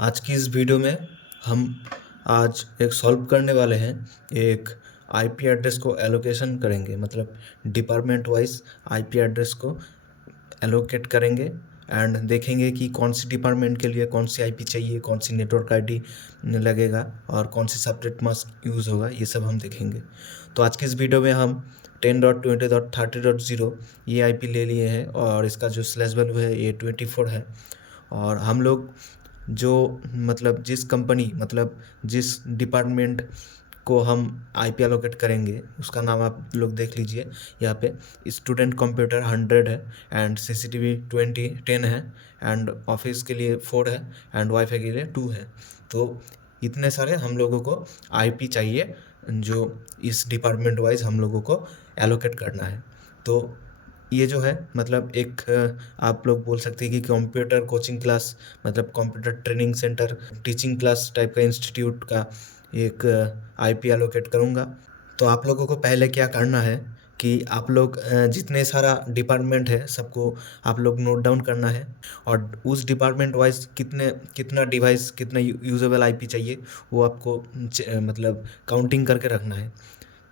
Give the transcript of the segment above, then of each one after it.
आज की इस वीडियो में हम आज एक सॉल्व करने वाले हैं। एक आईपी एड्रेस को एलोकेशन करेंगे, मतलब डिपार्टमेंट वाइज आईपी एड्रेस को एलोकेट करेंगे एंड देखेंगे कि कौन सी डिपार्टमेंट के लिए कौन सी आईपी चाहिए, कौन सी नेटवर्क आईडी लगेगा और कौन सी सबनेट मास्क यूज़ होगा, ये सब हम देखेंगे। तो आज की इस वीडियो में हम 10.20.30.0 ये आईपी ले लिए हैं और इसका जो स्लैश वैल्यू है ये 24 है। और हम लोग जो मतलब जिस कंपनी मतलब जिस डिपार्टमेंट को हम आईपी एलोकेट करेंगे उसका नाम आप लोग देख लीजिए। यहाँ पे स्टूडेंट कंप्यूटर 100 है एंड सीसीटीवी 10 है एंड ऑफिस के लिए 4 है एंड वाईफाई के लिए 2 है। तो इतने सारे हम लोगों को आईपी चाहिए जो इस डिपार्टमेंट वाइज हम लोगों को एलोकेट करना है। तो ये जो है मतलब एक आप लोग बोल सकते हैं कि कंप्यूटर कोचिंग क्लास, मतलब computer training centre teaching class type का इंस्टीट्यूट का एक आईपी एलोकेट करूँगा। तो आप लोगों को पहले क्या करना है कि आप लोग जितने सारा डिपार्टमेंट है सबको आप लोग नोट डाउन करना है और उस डिपार्टमेंट वाइज कितना डिवाइस कितना यूजेबल आईपी चाहिए वो आपको मतलब काउंटिंग करके रखना है।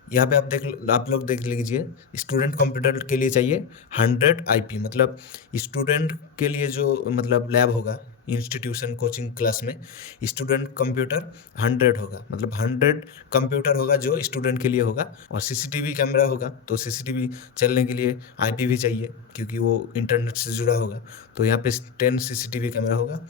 यहाँ पे आप लोग देख लीजिए, स्टूडेंट कंप्यूटर के लिए चाहिए 100 आईपी, मतलब स्टूडेंट के लिए जो मतलब लैब होगा इंस्टीट्यूशन कोचिंग क्लास में स्टूडेंट कंप्यूटर 100 होगा, मतलब 100 कंप्यूटर होगा जो स्टूडेंट के लिए होगा। और सीसीटीवी कैमरा होगा तो सीसीटीवी चलने के लिए आईपी भी चाहिए क्योंकि वो इंटरनेट से जुड़ा होगा। तो यहाँ पे 10 सीसीटीवी कैमरा होगा